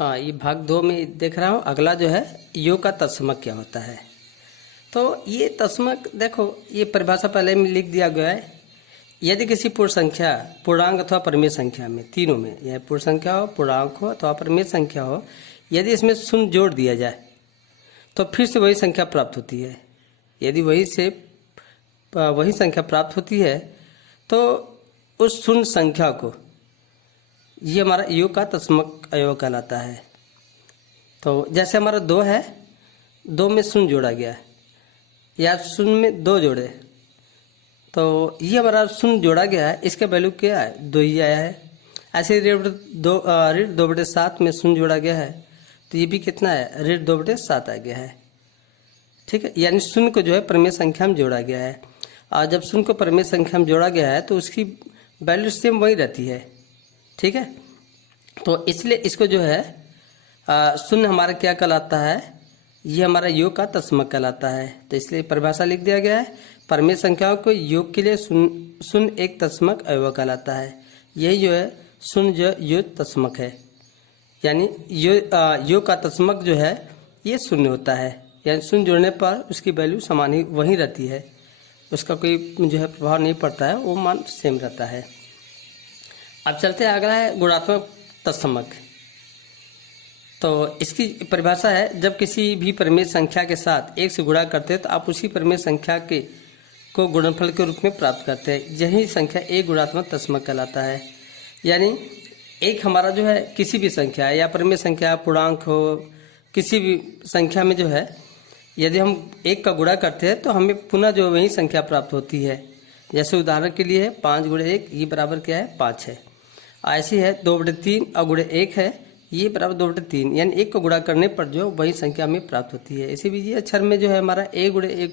हाँ, ये भाग 2 में देख रहा हूँ। अगला जो है योग का तत्समक क्या होता है। तो ये तत्समक देखो, ये परिभाषा पहले में लिख दिया गया है। यदि किसी पूर्ण संख्या, पूर्णांक अथवा परिमेय संख्या में, तीनों में, यह पूर्ण संख्या हो, पूर्णांक हो अथवा परिमेय संख्या हो, यदि इसमें शून्य जोड़ दिया जाए तो फिर से वही संख्या प्राप्त होती है। यदि वही संख्या प्राप्त होती है तो उस शून्य संख्या को, ये हमारा योग का तत्समक अवयव कहलाता है। तो जैसे हमारा 2 है, 2 में शून्य जोड़ा गया या शून्य में 2 जोड़े, तो ये हमारा शून्य जोड़ा गया है, इसका वैल्यू क्या है, 2 ही आया है। ऐसे ऋण 2/7 में शून्य जोड़ा गया है, तो ये भी कितना है, ऋण 2/7 आ गया है। ठीक है, यानी शून्य को जो है परिमेय संख्या में जोड़ा गया है। और जब शून्य को परिमेय संख्या में जोड़ा गया है तो उसकी वैल्यू सेम वही रहती है। ठीक है, तो इसलिए इसको जो है शून्य हमारा क्या कहलाता है, ये हमारा योग का तत्समक कहलाता है। तो इसलिए परिभाषा लिख दिया गया है, परिमेय संख्याओं को योग के लिए शून्य एक तत्समक अवयव कहलाता है। यही जो है शून्य जो योग तत्समक है, यानी योग का तत्समक जो है ये शून्य होता है, यानी शून्य जोड़ने पर उसकी वैल्यू समान ही वही रहती है, उसका कोई जो है प्रभाव नहीं पड़ता है, वो मान सेम रहता है। अब चलते हैं, अगला है गुणात्मक तत्समक। तो इसकी परिभाषा है, जब किसी भी परिमेय संख्या के साथ 1 से गुणा करते हैं तो आप उसी परिमेय संख्या को गुणनफल के रूप में प्राप्त करते हैं। यही संख्या एक गुणात्मक तत्समक कहलाता है। यानी एक हमारा जो है किसी भी संख्या या परिमेय संख्या, पूर्णांक हो, किसी भी संख्या में जो है यदि हम 1 का गुणा करते हैं तो हमें पुनः जो वही संख्या प्राप्त होती है। जैसे उदाहरण के लिए है 5 × 1, ये बराबर क्या है, 5 है। ऐसी है 2/3 और गुणे 1 है, ये बराबर 2/3, यानी 1 को गुणा करने पर जो वही संख्या हमें प्राप्त होती है। इसी भी ये अक्षर में जो है हमारा a ×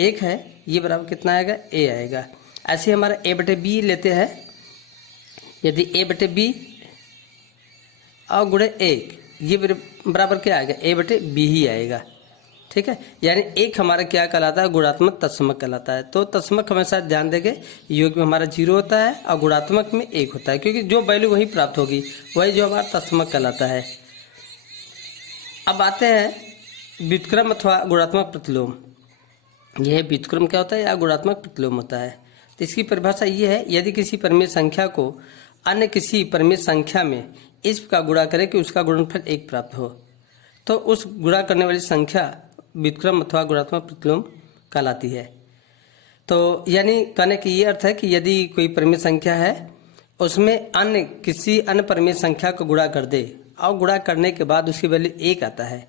1 है, ये बराबर कितना आएगा, a आएगा। ऐसे हमारा a/b लेते हैं। यदि a/b और गुणे 1, ये बराबर क्या आएगा, a/b ही आएगा। ठीक है, यानी एक हमारा क्या कहलाता है, गुणात्मक तत्समक कहलाता है। तो तत्समक हमेशा ध्यान देंगे, योग में हमारा 0 होता है और गुणात्मक में 1 होता है, क्योंकि जो वैल्यू वही प्राप्त होगी वही जो हमारा तत्समक कहलाता है। अब आते हैं व्युत्क्रम अथवा गुणात्मक प्रतिलोम। यह व्युत्क्रम क्या होता है या गुणात्मक प्रतिलोम होता है। तो इसकी परिभाषा ये है, यदि किसी परिमेय संख्या को अन्य किसी परिमेय संख्या में इस प्रकार गुणा करें कि उसका गुणनफल 1 प्राप्त हो, तो उस गुणा करने वाली संख्या व्युत्क्रम अथवा गुणात्मक प्रतिलोम कहलाती है। तो यानी कहने की ये अर्थ है कि यदि कोई परिमेय संख्या है, उसमें किसी अन्य परिमेय संख्या को गुणा कर दे और गुणा करने के बाद उसकी वैल्यू 1 आता है,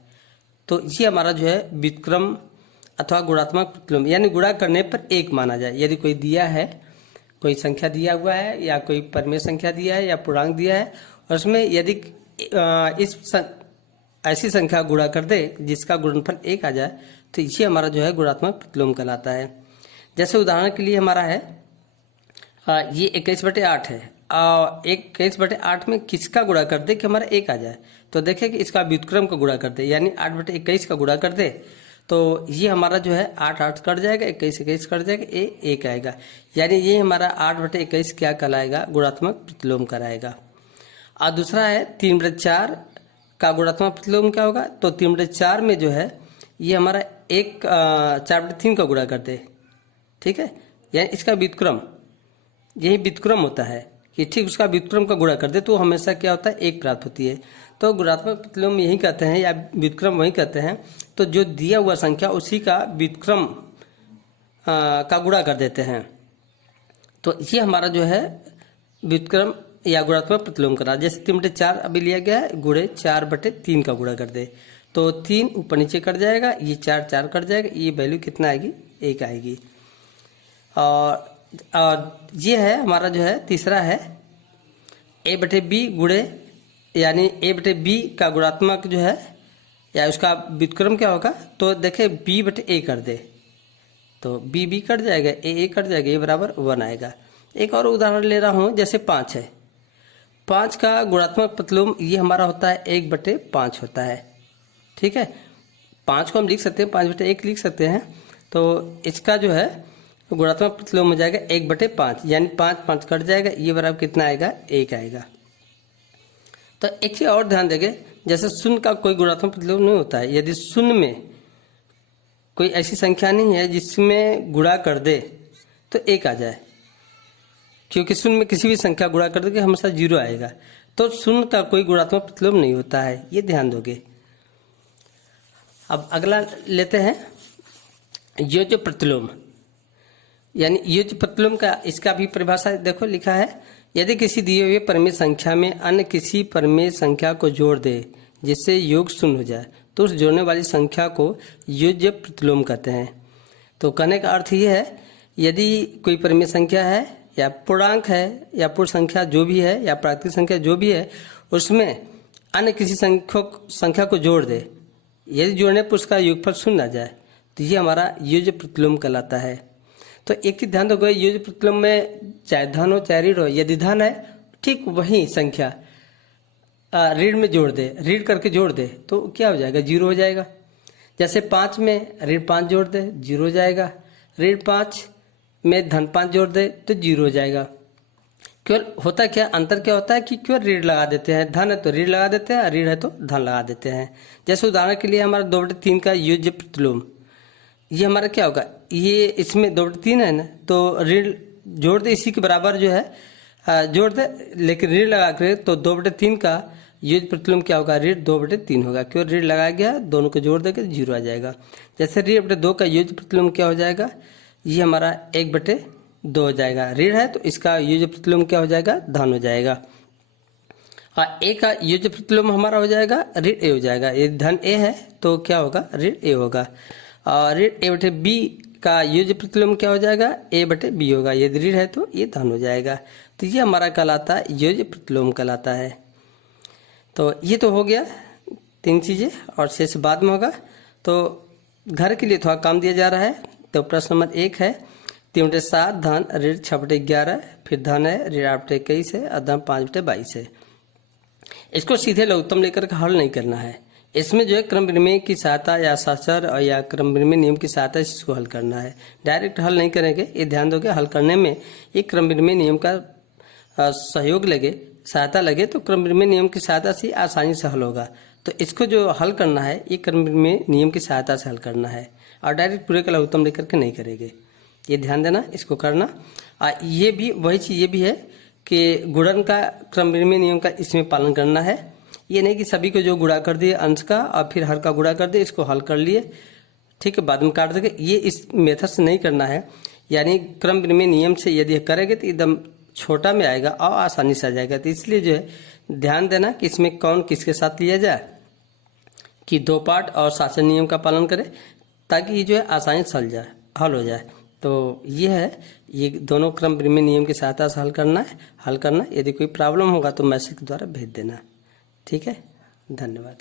तो ये हमारा जो है व्युत्क्रम अथवा गुणात्मक प्रतिलोम, यानी गुणा करने पर 1 माना जाए। यदि कोई दिया है, कोई संख्या दिया हुआ है या कोई परिमेय संख्या दिया है या पूर्णांक दिया है, और उसमें यदि ऐसी संख्या गुणा कर दे जिसका गुणनफल 1 आ जाए, तो ये हमारा जो है गुणात्मक प्रतिलोम कहलाता है। जैसे उदाहरण के लिए हमारा है ये 21/8 है, और 21/8 में किसका गुणा कर दे कि हमारा 1 आ जाए, तो देखें कि इसका व्युत्क्रम का गुणा कर दे, यानी 8/21 का गुणा कर दे, तो ये हमारा जो है 8 कट जाएगा, 21 कट जाएगा, 1 आएगा। यानी ये हमारा 8/21 क्या कहलाएगा, गुणात्मक प्रतिलोम कराएगा। और दूसरा है 3/4 का गुणात्मक प्रतिलोम क्या होगा, तो 3/4 में जो है ये हमारा 4/3 का गुणा कर दे। ठीक है, यानी इसका व्युत्क्रम, यही व्युत्क्रम होता है कि ठीक उसका व्युत्क्रम का गुणा कर दे तो हमेशा क्या होता है, 1 प्राप्त होती है। तो गुणात्मक प्रतिलोम यही कहते हैं या व्युत्क्रम वही कहते हैं। तो जो दिया हुआ संख्या उसी का व्युत्क्रम का गुणा कर देते हैं, तो ये हमारा जो है व्युत्क्रम या गुणात्मक प्रतिलोम करा। जैसे 3/4 अभी लिया गया है, गुणे 4/3 का गुणा कर दे, तो 3 ऊपर नीचे कट जाएगा, ये 4 कट जाएगा, ये वैल्यू कितना आएगी, 1 आएगी। और ये है हमारा जो है तीसरा है a/b गुणे, यानी a/b का गुणात्मक जो है या उसका व्युत्क्रम क्या होगा, तो देखे b/a कर दे, तो b कट जाएगा, a कट जाएगा, ये बराबर 1 आएगा। एक और उदाहरण ले रहा हूँ, जैसे 5 है, 5 का गुणात्मक प्रतिलोम ये हमारा होता है 1/5 होता है। ठीक है, 5 को हम लिख सकते हैं, 5/1 लिख सकते हैं, तो इसका जो है गुणात्मक प्रतिलोम हो जाएगा 1/5, यानी 5 कट जाएगा, ये बराबर कितना आएगा, 1 आएगा। तो एक चीज और ध्यान देंगे, जैसे शून्य का कोई गुणात्मक प्रतिलोम नहीं होता है। यदि शून्य में कोई ऐसी संख्या नहीं है जिसमें गुणा कर दे तो एक आ जाए, क्योंकि शून्य में किसी भी संख्या गुणा कर दे हमेशा 0 आएगा। तो शून्य का कोई गुणात्मक प्रतिलोम नहीं होता है, ये ध्यान दोगे। अब अगला लेते हैं योज्य प्रतिलोम, यानी योज्य प्रतिलोम का इसका भी परिभाषा देखो लिखा है। यदि किसी दिए हुए परिमेय संख्या में अन्य किसी परिमेय संख्या को जोड़ दे जिससे योग शून्य हो जाए तो उस जोड़ने वाली संख्या को योज्य प्रतिलोम कहते हैं। तो कहने का अर्थ ये है, यदि कोई परिमेय संख्या है या पूर्णांक है या पूर्ण संख्या जो भी है या प्राकृतिक संख्या जो भी है, उसमें अन्य किसी संख्या को जोड़ दे, यदि जोड़ने पर उसका योगफल शून्य आ जाए तो ये हमारा योज्य प्रतिलोम कहलाता है। तो एक चीज ध्यान दोगे, योज्य प्रतिलोम में चाहे धन हो चाहे ऋण हो, यदि धन है ठीक वही संख्या ऋण में जोड़ दे, ऋण करके जोड़ दे तो क्या हो जाएगा, 0 हो जाएगा। जैसे 5 में ऋण 5 जोड़ दे 0 हो जाएगा, ऋण 5 में धन 5 जोड़ दे तो 0 हो जाएगा। केवल होता क्या, अंतर क्या होता है कि केवल ऋण लगा देते हैं, धन है तो ऋण लगा देते हैं, ऋण है तो धन लगा देते हैं। जैसे उदाहरण के लिए हमारा 2/3 का योज्य प्रतिलोम, ये हमारा क्या होगा, ये इसमें 2/3 है ना, तो ऋण जोड़ दे इसी के बराबर जो है जोड़ दे, लेकिन ऋण लगा कर तो 2/3 का योज्य प्रतिलोम क्या होगा, ऋण 2/3 होगा। क्यों, ऋण लगा गया, दोनों को जोड़ देकर 0 आ जाएगा। जैसे ऋण 2 का योज्य प्रतिलोम क्या हो जाएगा, ये हमारा 1/2 हो जाएगा। ऋण है तो इसका योज्य प्रतिलोम क्या हो जाएगा, धन हो जाएगा। और ए का योज्य प्रतिलोम हमारा हो जाएगा ऋण ए हो जाएगा। यदि धन ए है तो क्या होगा, ऋण ए होगा। और ऋण a/b का योज्य प्रतिलोम क्या हो जाएगा, a/b होगा। यदि ऋण है तो ये धन हो जाएगा। तो ये हमारा कहलाता है योज्य प्रतिलोम कहलाता है। तो ये तो हो गया 3 चीजें, और शेष बाद में होगा। तो घर के लिए थोड़ा काम दिया जा रहा है। तो प्रश्न नंबर 1 है 3/7 धन ऋण 6/11, फिर धन है ऋण 8/21 है और धन 5/22 है। इसको सीधे लघुत्तम लेकर के हल नहीं करना है, इसमें जो है क्रम विनिमय की सहायता या शास्त्र और या क्रम विनिमय नियम की सहायता से इसको हल करना है। डायरेक्ट हल नहीं करेंगे, ये ध्यान दोगे। हल करने में ये क्रम विनिमय नियम का सहयोग लगे, सहायता लगे, तो क्रम विनिमय नियम की सहायता से आसानी से हल होगा। तो इसको जो हल करना है ये क्रम विनिमय नियम की सहायता से हल करना है, और डायरेक्ट पूरे का लघुत्तम लेकर के नहीं करेंगे। ये ध्यान देना, इसको करना। ये भी वही चीज़ ये भी है कि गुणन का क्रम विनिमय नियम का इसमें पालन करना है। ये नहीं कि सभी को जो गुणा कर दिए अंश का और फिर हर का गुणा कर दिए, इसको हल कर लिए, ठीक है, बाद में काट देंगे, ये इस मेथड से नहीं करना है। यानी क्रम विनिमय नियम से यदि करेंगे तो एकदम छोटा में आएगा और आसानी से आ जाएगा। तो इसलिए जो है ध्यान देना कि इसमें कौन किसके साथ लिया जाए, कि 2 पार्ट और शासन नियम का पालन करें, ताकि ये जो है आसानी से हल हो जाए। तो ये है, ये दोनों क्रम विनिमय नियम की सहायता से हल करना। यदि कोई प्रॉब्लम होगा तो मैसेज के द्वारा भेज देना। ठीक है, धन्यवाद।